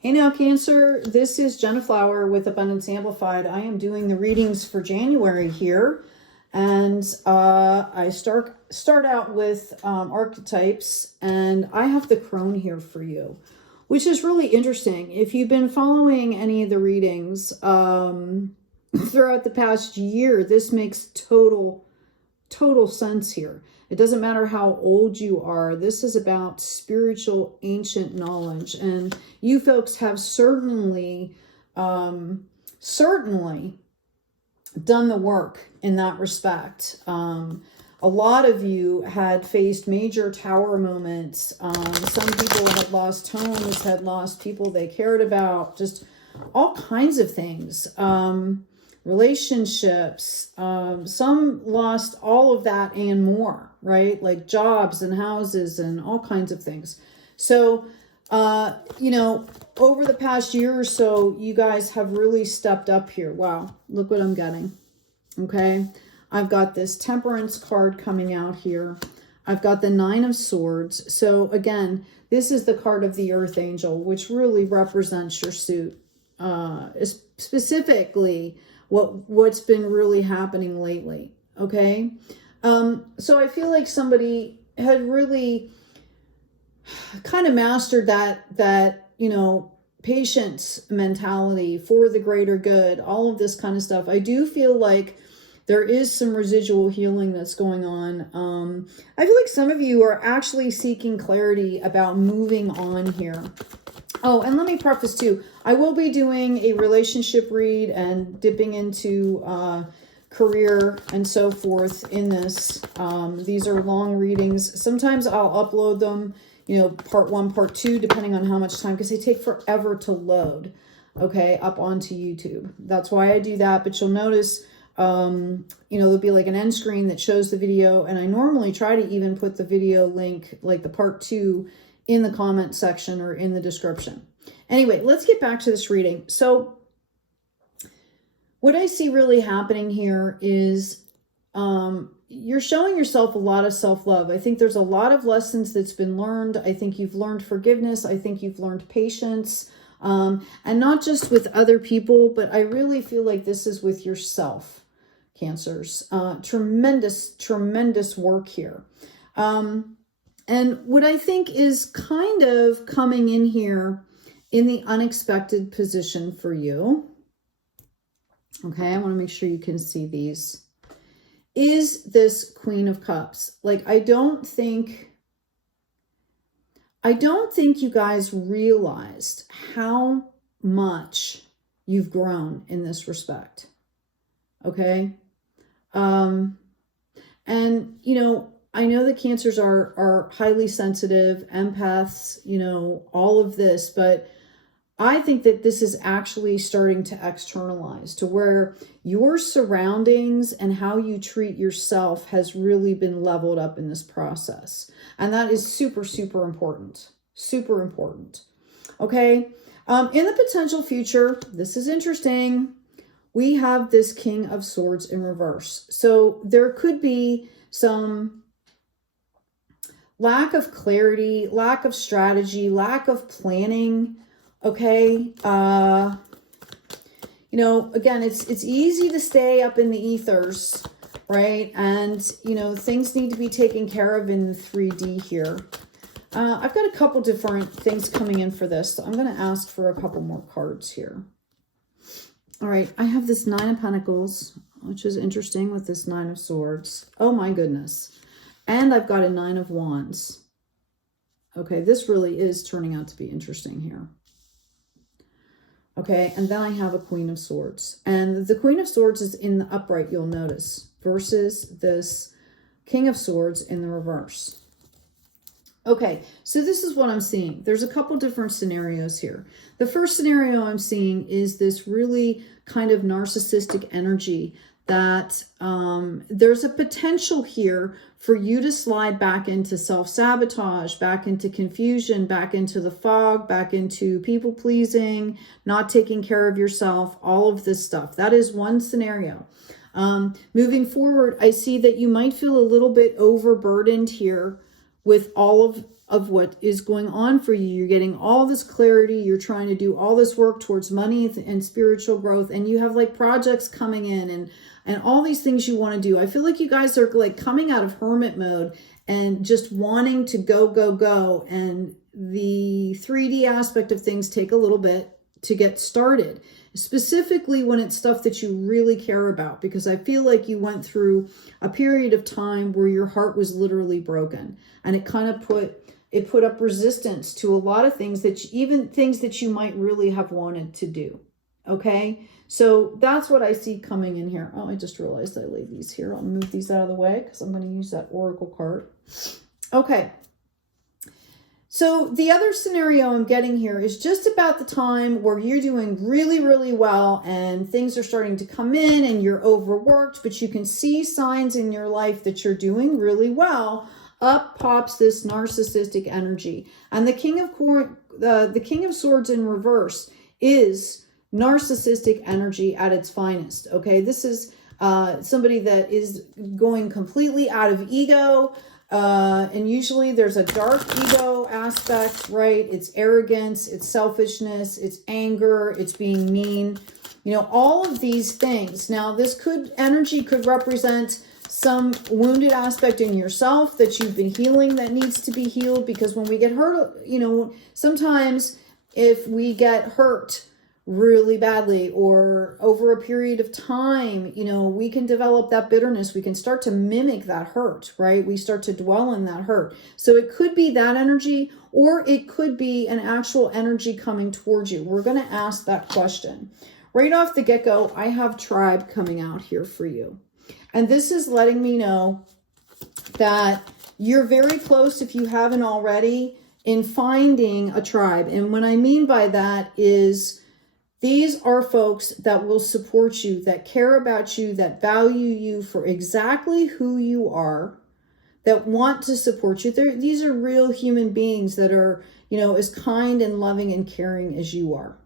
Hey now, Cancer. This is Jenna Flower with Abundance Amplified. I am doing the readings for January here, and I start out with archetypes, and I have the crone here for you, which is really interesting. If you've been following any of the readings throughout the past year, this makes total sense here. It doesn't matter how old you are. This is about spiritual ancient knowledge. And you folks have certainly done the work in that respect. A lot of you had faced major tower moments. Some people had lost homes, had lost people they cared about, just all kinds of things. Relationships, some lost all of that and more, right? Like jobs and houses and all kinds of things. So, over the past year or so, you guys have really stepped up here. Wow, look what I'm getting. Okay, I've got this Temperance card coming out here. I've got the Nine of Swords. So again, this is the card of the Earth Angel, which really represents your suit, specifically what's been really happening lately. Okay. So I feel like somebody had really kind of mastered that, patience mentality for the greater good, all of this kind of stuff. I do feel like there is some residual healing that's going on. I feel like some of you are actually seeking clarity about moving on here. Oh, and let me preface too, I will be doing a relationship read and dipping into career and so forth in this. These are long readings. Sometimes I'll upload them, part 1, part 2, depending on how much time, because they take forever to load, okay, up onto YouTube. That's why I do that. But you'll notice, there'll be like an end screen that shows the video. And I normally try to even put the video link, like the part 2, in the comment section or in the description. Anyway, let's get back to this reading. So what I see really happening here is you're showing yourself a lot of self-love. I think there's a lot of lessons that's been learned. I think you've learned forgiveness. I think you've learned patience, and not just with other people, but I really feel like this is with yourself, Cancers. Tremendous work here. And what I think is kind of coming in here in the unexpected position for you, okay, I want to make sure you can see these, is this Queen of Cups. Like, I don't think you guys realized how much you've grown in this respect, okay? And, I know that Cancers are highly sensitive, empaths, all of this, but I think that this is actually starting to externalize to where your surroundings and how you treat yourself has really been leveled up in this process. And that is super, super important. Super important. Okay. In the potential future, this is interesting. We have this King of Swords in reverse. So there could be some lack of clarity, lack of strategy, lack of planning. Okay. Again, it's easy to stay up in the ethers, right? And, things need to be taken care of in the 3D here. I've got a couple different things coming in for this. So I'm going to ask for a couple more cards here. All right. I have this Nine of Pentacles, which is interesting with this Nine of Swords. Oh my goodness. And I've got a Nine of Wands. Okay, this really is turning out to be interesting here. Okay, and then I have a Queen of Swords. And the Queen of Swords is in the upright, you'll notice, versus this King of Swords in the reverse. Okay, so this is what I'm seeing. There's a couple different scenarios here. The first scenario I'm seeing is this really kind of narcissistic energy that there's a potential here for you to slide back into self-sabotage, back into confusion, back into the fog, back into people-pleasing, not taking care of yourself, all of this stuff. That is one scenario. Moving forward, I see that you might feel a little bit overburdened here with all of of what is going on for you. You're getting all this clarity. You're trying to do all this work towards money and spiritual growth. And you have like projects coming in and all these things you want to do. I feel like you guys are like coming out of hermit mode and just wanting to go, go, go. And the 3D aspect of things take a little bit to get started, specifically when it's stuff that you really care about, because I feel like you went through a period of time where your heart was literally broken, and it kind of put up resistance to a lot of things even things that you might really have wanted to do. Okay, so that's what I see coming in here. Oh, I just realized I laid these here. I'll move these out of the way because I'm going to use that oracle card. Okay. So the other scenario I'm getting here is just about the time where you're doing really, really well and things are starting to come in and you're overworked, but you can see signs in your life that you're doing really well. Up pops this narcissistic energy. And the King of Swords in reverse is narcissistic energy at its finest. Okay, this is somebody that is going completely out of ego. And usually there's a dark ego aspect, right? It's arrogance, it's selfishness, it's anger, it's being mean, you know, all of these things. Now, this energy could represent some wounded aspect in yourself that you've been healing that needs to be healed, because when we get hurt, you know, sometimes if we get hurt really badly or over a period of time, you know, we can develop that bitterness. We can start to mimic that hurt, right? We start to dwell in that hurt. So it could be that energy, or it could be an actual energy coming towards you. We're going to ask that question. Right off the get-go, I have tribe coming out here for you. And this is letting me know that you're very close, if you haven't already, in finding a tribe. And what I mean by that is, these are folks that will support you, that care about you, that value you for exactly who you are, that want to support you. These are real human beings that are, you know, as kind and loving and caring as you are.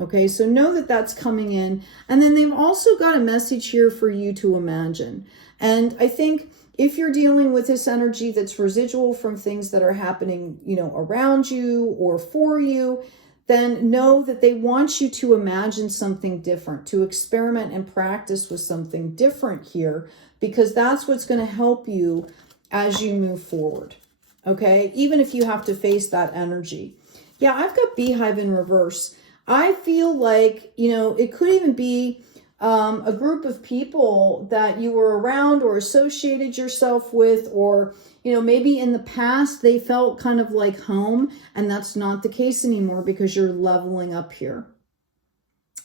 Okay, so know that that's coming in. And then they've also got a message here for you to imagine. And I think if you're dealing with this energy that's residual from things that are happening, you know, around you or for you, then know that they want you to imagine something different, to experiment and practice with something different here, because that's what's going to help you as you move forward. Okay, even if you have to face that energy. Yeah, I've got beehive in reverse. I feel like, you know, it could even be a group of people that you were around or associated yourself with, or, you know, maybe in the past they felt kind of like home, and that's not the case anymore because you're leveling up here.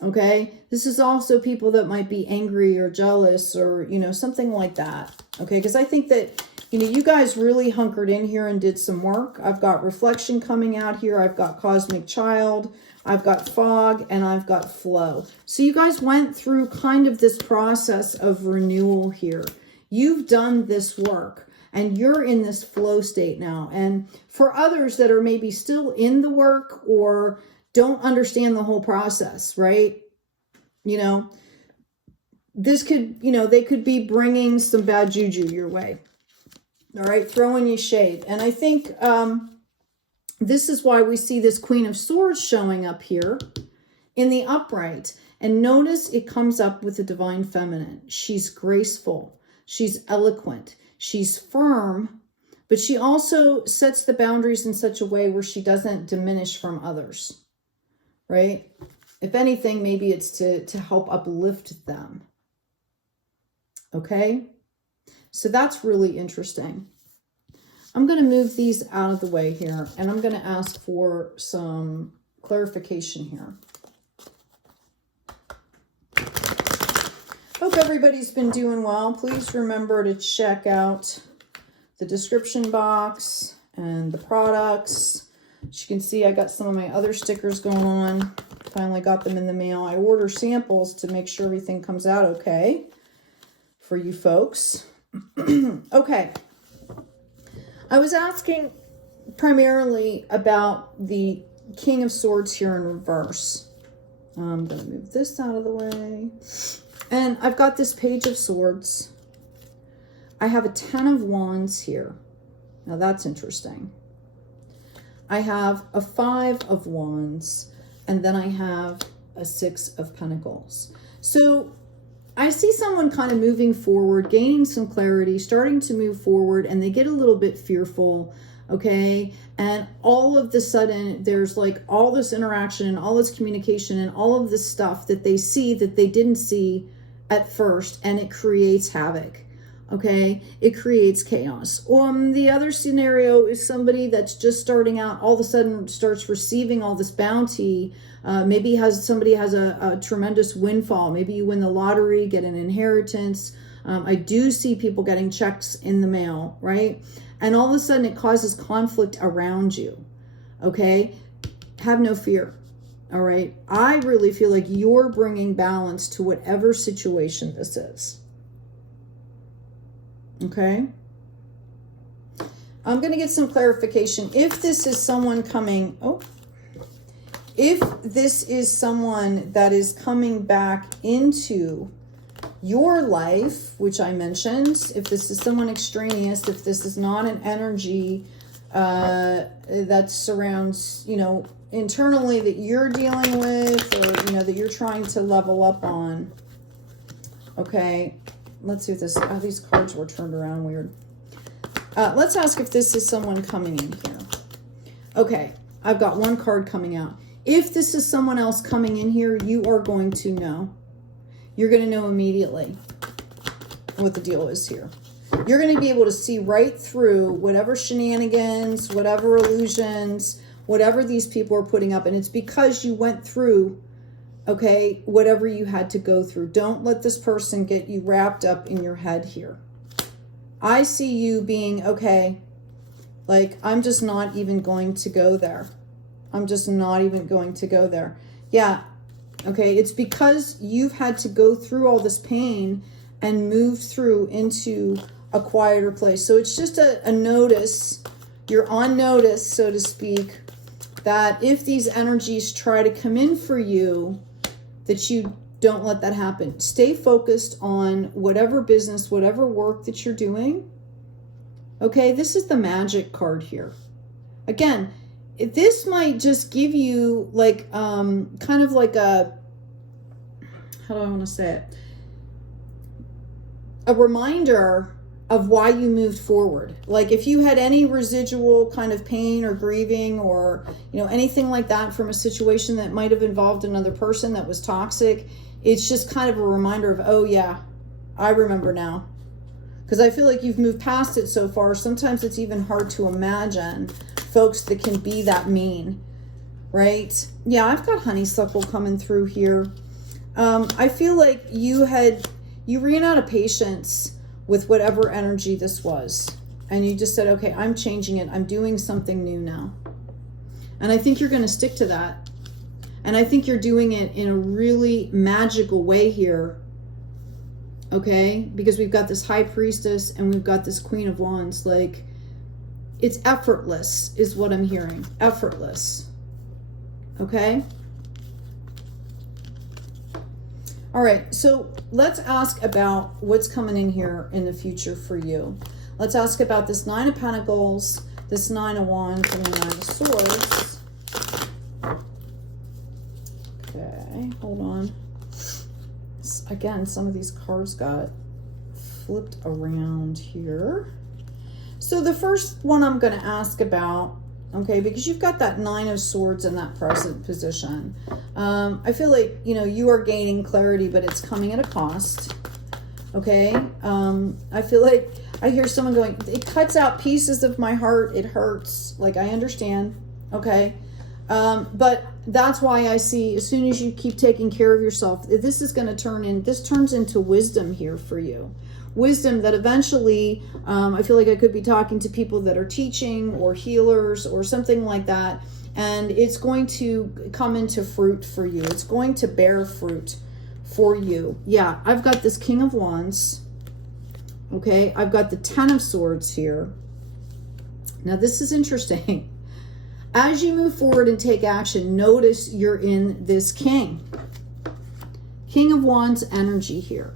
Okay, this is also people that might be angry or jealous or, you know, something like that. Okay, because I think that, you know, you guys really hunkered in here and did some work. I've got reflection coming out here. I've got cosmic child. I've got fog, and I've got flow. So you guys went through kind of this process of renewal here. You've done this work, and you're in this flow state now. And for others that are maybe still in the work or don't understand the whole process, right? You know, this could, you know, they could be bringing some bad juju your way. All right, throwing you shade. And I think this is why we see this Queen of Swords showing up here in the upright. And notice it comes up with the divine feminine. She's graceful. She's eloquent. She's firm. But she also sets the boundaries in such a way where she doesn't diminish from others. Right? If anything, maybe it's to help uplift them. Okay? So that's really interesting. I'm going to move these out of the way here, and I'm going to ask for some clarification here. Hope everybody's been doing well. Please remember to check out the description box and the products. As you can see, I got some of my other stickers going on. Finally got them in the mail. I order samples to make sure everything comes out okay for you folks. Okay. I was asking primarily about the King of Swords here in reverse. I'm going to move this out of the way. And I've got this Page of Swords. I have a 10 of Wands here. Now that's interesting. I have a 5 of Wands, and then I have a 6 of Pentacles. So I see someone kind of moving forward, gaining some clarity, starting to move forward, and they get a little bit fearful, okay? And all of the sudden, there's like all this interaction and all this communication and all of this stuff that they see that they didn't see at first, and it creates havoc, okay? It creates chaos. The other scenario is somebody that's just starting out, all of a sudden starts receiving all this bounty. Maybe somebody has a tremendous windfall. Maybe you win the lottery, get an inheritance. I do see people getting checks in the mail, right? And all of a sudden it causes conflict around you, okay? Have no fear, all right? I really feel like you're bringing balance to whatever situation this is, okay? I'm going to get some clarification. If this is someone coming, if this is someone that is coming back into your life, which I mentioned, if this is someone extraneous, if this is not an energy that surrounds, you know, internally that you're dealing with, or, you know, that you're trying to level up on. Okay, let's see if this, these cards were turned around weird. Let's ask if this is someone coming in here. Okay, I've got one card coming out. If this is someone else coming in here, you are going to know. You're going to know immediately what the deal is here. You're going to be able to see right through whatever shenanigans, whatever illusions, whatever these people are putting up. And it's because you went through, okay, whatever you had to go through. Don't let this person get you wrapped up in your head here. I see you being, okay, like, I'm just not even going to go there. I'm just not even going to go there. Yeah. Okay. It's because you've had to go through all this pain and move through into a quieter place. So it's just a notice. You're on notice, so to speak, that if these energies try to come in for you, that you don't let that happen. Stay focused on whatever business, whatever work that you're doing. Okay. This is the magic card here. Again, this might just give you like, kind of like a, how do I want to say it? A reminder of why you moved forward. Like if you had any residual kind of pain or grieving or, you know, anything like that from a situation that might have involved another person that was toxic, it's just kind of a reminder of, oh yeah, I remember now. Because I feel like you've moved past it so far. Sometimes it's even hard to imagine folks that can be that mean, right? Yeah, I've got honeysuckle coming through here. I feel like you ran out of patience with whatever energy this was. And you just said, okay, I'm changing it. I'm doing something new now. And I think you're going to stick to that. And I think you're doing it in a really magical way here. Okay? Because we've got this High Priestess and we've got this Queen of Wands. Like, it's effortless is what I'm hearing. Effortless. Okay? All right, so let's ask about what's coming in here in the future for you. Let's ask about this 9 of Pentacles, this 9 of Wands, and the 9 of Swords. Okay, hold on. Again, some of these cards got flipped around here. So the first one I'm going to ask about, okay, because you've got that 9 of Swords in that present position. I feel like, you know, you are gaining clarity, but it's coming at a cost. Okay. I feel like I hear someone going, it cuts out pieces of my heart. It hurts. Like, I understand. Okay. But that's why I see as soon as you keep taking care of yourself, this is going to this turns into wisdom here for you. Wisdom that eventually, I feel like I could be talking to people that are teaching or healers or something like that. And it's going to come into fruit for you. It's going to bear fruit for you. Yeah, I've got this King of Wands. Okay, I've got the 10 of Swords here. Now this is interesting. As you move forward and take action, notice you're in this King of Wands energy here.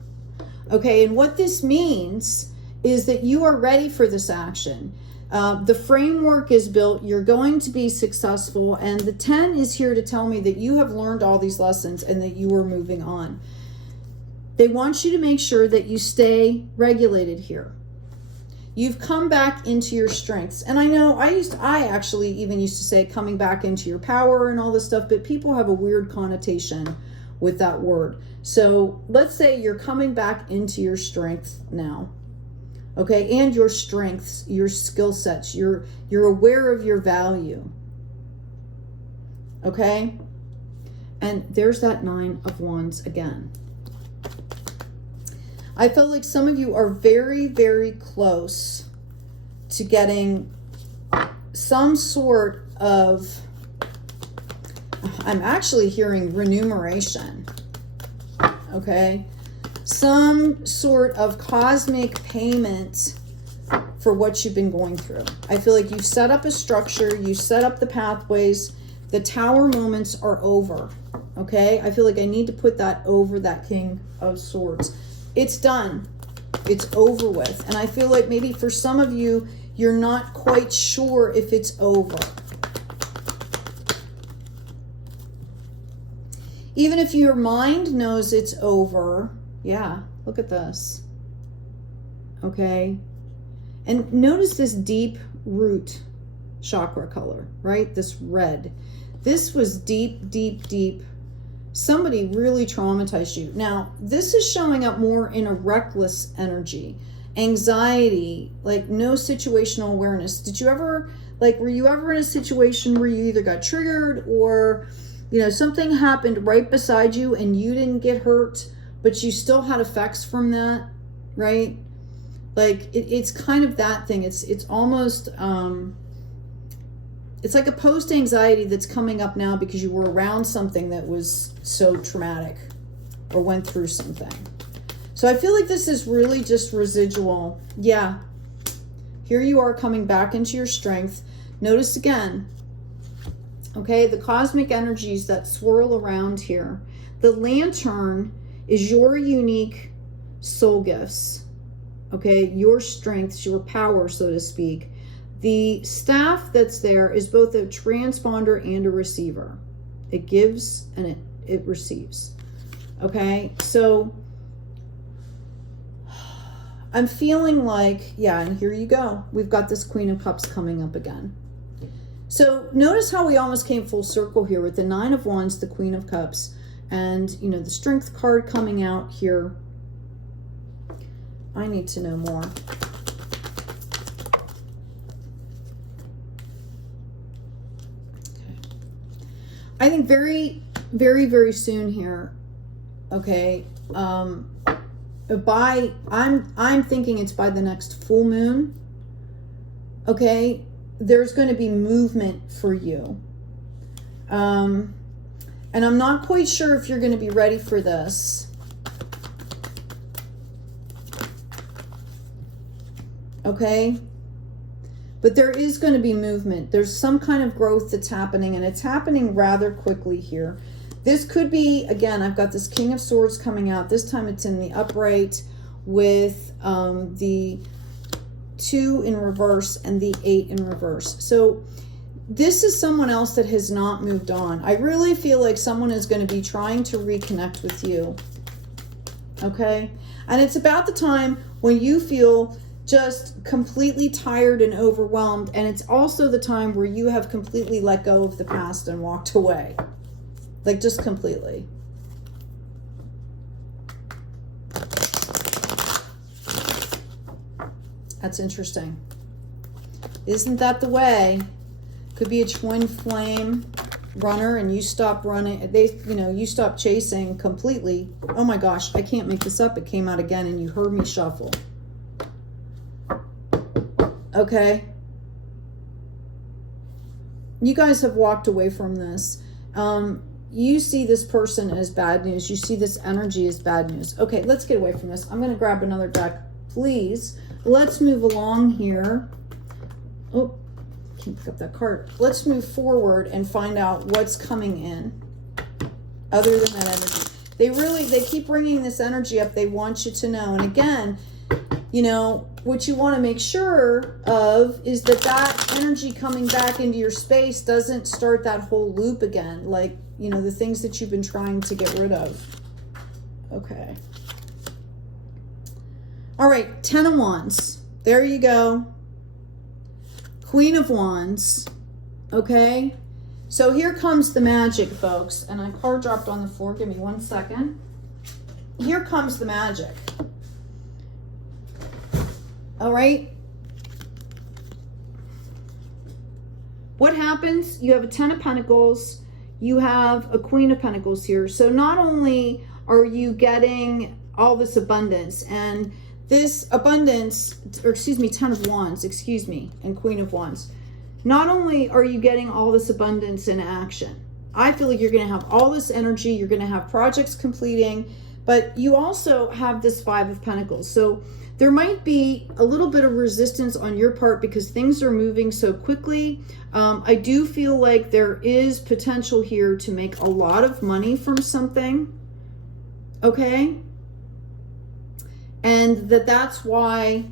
Okay, and what this means is that you are ready for this action. The framework is built. You're going to be successful. And the 10 is here to tell me that you have learned all these lessons and that you are moving on. They want you to make sure that you stay regulated here. You've come back into your strengths. And I know I actually even used to say coming back into your power and all this stuff, but people have a weird connotation with that word. So let's say you're coming back into your strengths now. Okay, and your strengths, your skill sets, you're aware of your value. Okay? And there's that 9 of Wands again. I feel like some of you are very, very close to getting some sort of, I'm actually hearing remuneration. Okay? Some sort of cosmic payment for what you've been going through. I feel like you've set up a structure, you set up the pathways, the tower moments are over. Okay? I feel like I need to put that over that King of Swords. It's done. It's over with. And I feel like maybe for some of you, you're not quite sure if it's over. Even if your mind knows it's over, yeah, look at this. Okay. And notice this deep root chakra color, right? This red. This was deep, deep, deep. Somebody really traumatized you. Now, this is showing up more in a reckless energy, anxiety, like no situational awareness. Did you ever, like, were you ever in a situation where you either got triggered or, you know, something happened right beside you and you didn't get hurt, but you still had effects from that, right? Like, it's kind of that thing. It's almost, it's like a post-anxiety that's coming up now because you were around something that was so traumatic or went through something. So I feel like this is really just residual. Yeah. Here you are coming back into your strength. Notice again, okay, the cosmic energies that swirl around here. The lantern is your unique soul gifts, okay, your strengths, your power, so to speak. The staff that's there is both a transponder and a receiver. It gives and it receives. Okay, so I'm feeling like, yeah, and here you go. We've got this Queen of Cups coming up again. So notice how we almost came full circle here with the 9 of Wands, the Queen of Cups, and, you know, the Strength card coming out here. I need to know more. I think very, very, very soon here, okay, I'm thinking it's by the next full moon, okay, there's going to be movement for you. And I'm not quite sure if you're going to be ready for this. Okay? But there is going to be movement. There's some kind of growth that's happening, and it's happening rather quickly here. This could be, again, I've got this King of Swords coming out. This time it's in the upright with the 2 in reverse and the 8 in reverse. So this is someone else that has not moved on. I really feel like someone is going to be trying to reconnect with you. Okay? And it's about the time when you feel just completely tired and overwhelmed, and it's also the time where you have completely let go of the past and walked away, like just completely. That's interesting. Isn't that the way? Could be a twin flame runner and you stop running, you stop chasing completely. Oh my gosh, I can't make this up. It came out again and you heard me shuffle. Okay. You guys have walked away from this. You see this person as bad news. You see this energy as bad news. Okay, let's get away from this. I'm going to grab another deck, please. Let's move along here. Oh, can't pick up that card. Let's move forward and find out what's coming in other than that energy. They keep bringing this energy up. They want you to know. And again, you know, what you want to make sure of is that that energy coming back into your space doesn't start that whole loop again. Like, you know, the things that you've been trying to get rid of. Okay. All right. 10 of Wands. There you go. Queen of Wands. Okay. So here comes the magic, folks. And a card dropped on the floor. Give me 1 second. Here comes the magic. All right. What happens? You have a 10 of Pentacles. You have a Queen of Pentacles here. So not only are you getting all this abundance, and this abundance, or excuse me, 10 of Wands, excuse me, and Queen of Wands. Not only are you getting all this abundance in action, I feel like you're going to have all this energy, you're going to have projects completing, but you also have this 5 of Pentacles. So there might be a little bit of resistance on your part because things are moving so quickly. I do feel like there is potential here to make a lot of money from something. Okay? And that's why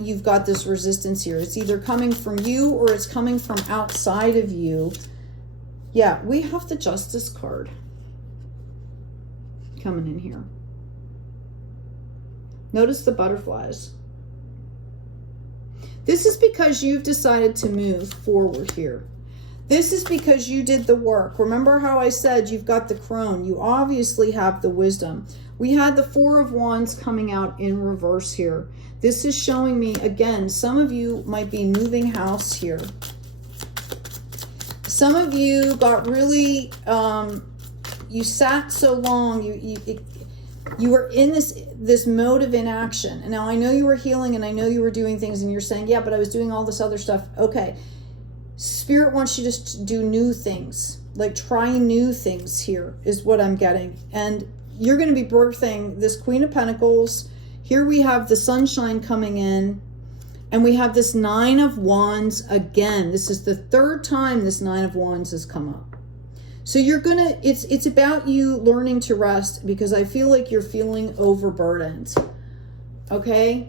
you've got this resistance here. It's either coming from you or it's coming from outside of you. Yeah, we have the Justice card coming in here. Notice the butterflies. This is because you've decided to move forward here. This is because you did the work. Remember how I said you've got the crone. You obviously have the wisdom. We had the 4 of Wands coming out in reverse here. This is showing me, again, some of you might be moving house here. Some of you got really, you sat so long, you were in this mode of inaction. And now I know you were healing and I know you were doing things and you're saying, yeah, but I was doing all this other stuff. Okay. Spirit wants you to do new things, like try new things here is what I'm getting. And you're going to be birthing this Queen of Pentacles. Here we have the sunshine coming in and we have this 9 of Wands again. This is the 3rd time this 9 of Wands has come up. So you're going to, it's about you learning to rest because I feel like you're feeling overburdened. Okay?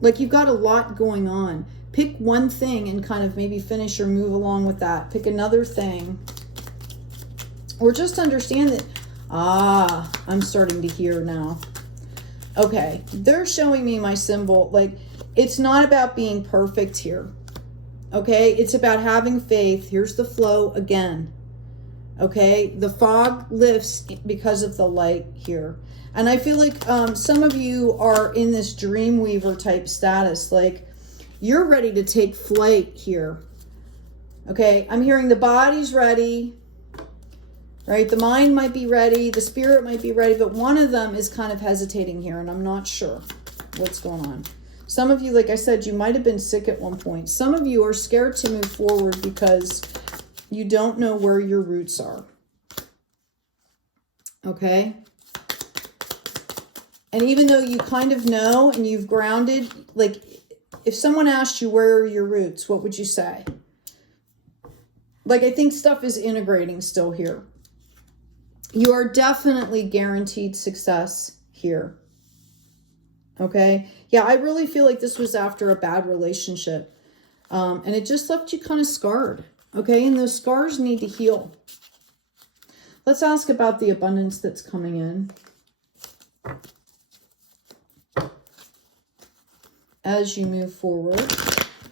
Like you've got a lot going on. Pick one thing and kind of maybe finish or move along with that. Pick another thing. Or just understand that, I'm starting to hear now. Okay, they're showing me my symbol. Like, it's not about being perfect here. Okay, it's about having faith. Here's the flow again. Okay, the fog lifts because of the light here. And I feel like some of you are in this dream weaver type status. Like, you're ready to take flight here. Okay, I'm hearing the body's ready. Right, the mind might be ready, the spirit might be ready, but one of them is kind of hesitating here, and I'm not sure what's going on. Some of you, like I said, you might have been sick at one point. Some of you are scared to move forward because you don't know where your roots are. Okay? And even though you kind of know and you've grounded, like if someone asked you where are your roots, what would you say? Like I think stuff is integrating still here. You are definitely guaranteed success here. Okay? Yeah, I really feel like this was after a bad relationship. And it just left you kind of scarred. Okay? And those scars need to heal. Let's ask about the abundance that's coming in. As you move forward.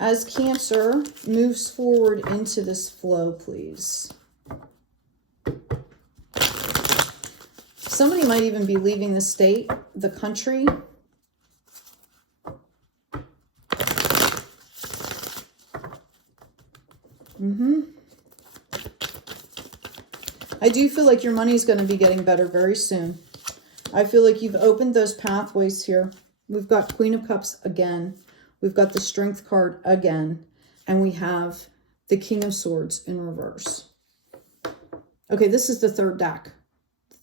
As Cancer moves forward into this flow, please. Somebody might even be leaving the state, the country. I do feel like your money is going to be getting better very soon. I feel like you've opened those pathways here. We've got Queen of Cups again. We've got the Strength card again. And we have the King of Swords in reverse. Okay, this is the 3rd deck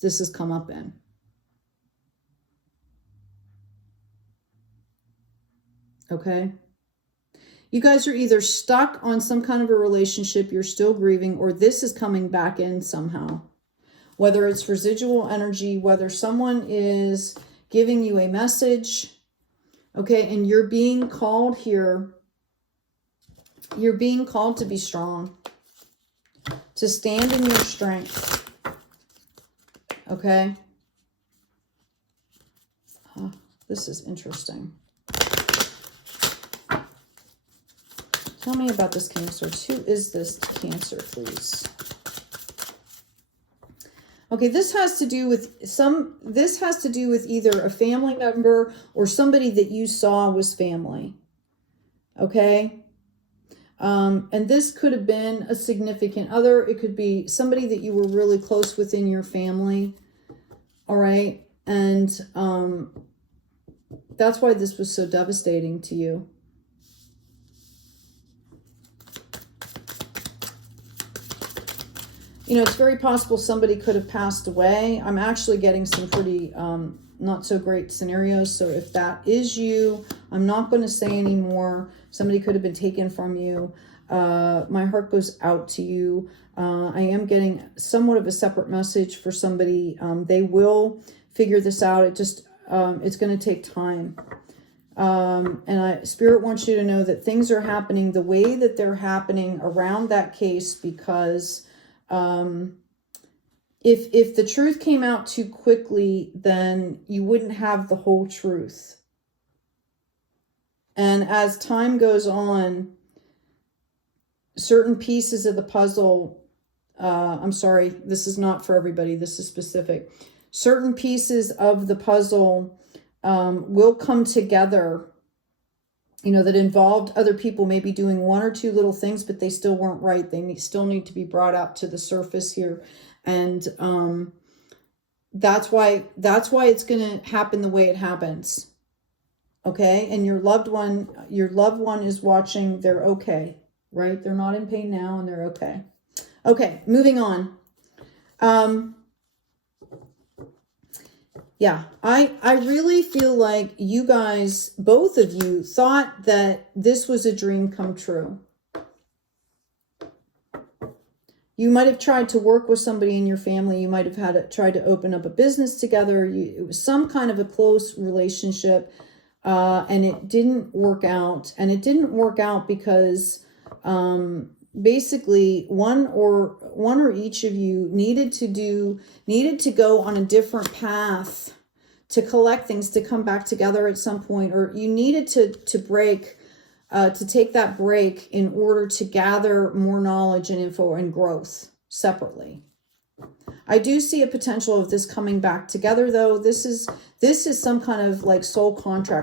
this has come up in. Okay. You guys are either stuck on some kind of a relationship, you're still grieving, or this is coming back in somehow. Whether it's residual energy, whether someone is giving you a message. Okay, and you're being called here. You're being called to be strong, to stand in your strength. Okay. This is interesting. Tell me about this Cancer. Who is this Cancer, please? Okay, this has to do with either a family member or somebody that you saw was family. Okay? And this could have been a significant other. It could be somebody that you were really close with in your family. All right? And that's why this was so devastating to you. You know, it's very possible somebody could have passed away. I'm actually getting some pretty not so great scenarios. So if that is you, I'm not going to say anymore. Somebody could have been taken from you. My heart goes out to you. I am getting somewhat of a separate message for somebody. They will figure this out. It just, it's going to take time. Spirit wants you to know that things are happening the way that they're happening around that case because if the truth came out too quickly, then you wouldn't have the whole truth. And as time goes on, certain pieces of the puzzle, I'm sorry, this is not for everybody, this is specific. Certain pieces of the puzzle will come together, you know, that involved other people maybe doing one or two little things, but they still weren't right. They still need to be brought out to the surface here. And that's why it's going to happen the way it happens. Okay? And your loved one is watching. They're okay, right? They're not in pain now and they're okay. Okay, moving on. Yeah, I really feel like you guys, both of you, thought that this was a dream come true. You might have tried to work with somebody in your family. You might have tried to open up a business together. It was some kind of a close relationship, and it didn't work out. And it didn't work out because basically one or each of you needed to go on a different path to collect things, to come back together at some point, or you needed to take that break in order to gather more knowledge and info and growth separately. I do see a potential of this coming back together though. This is some kind of like soul contract.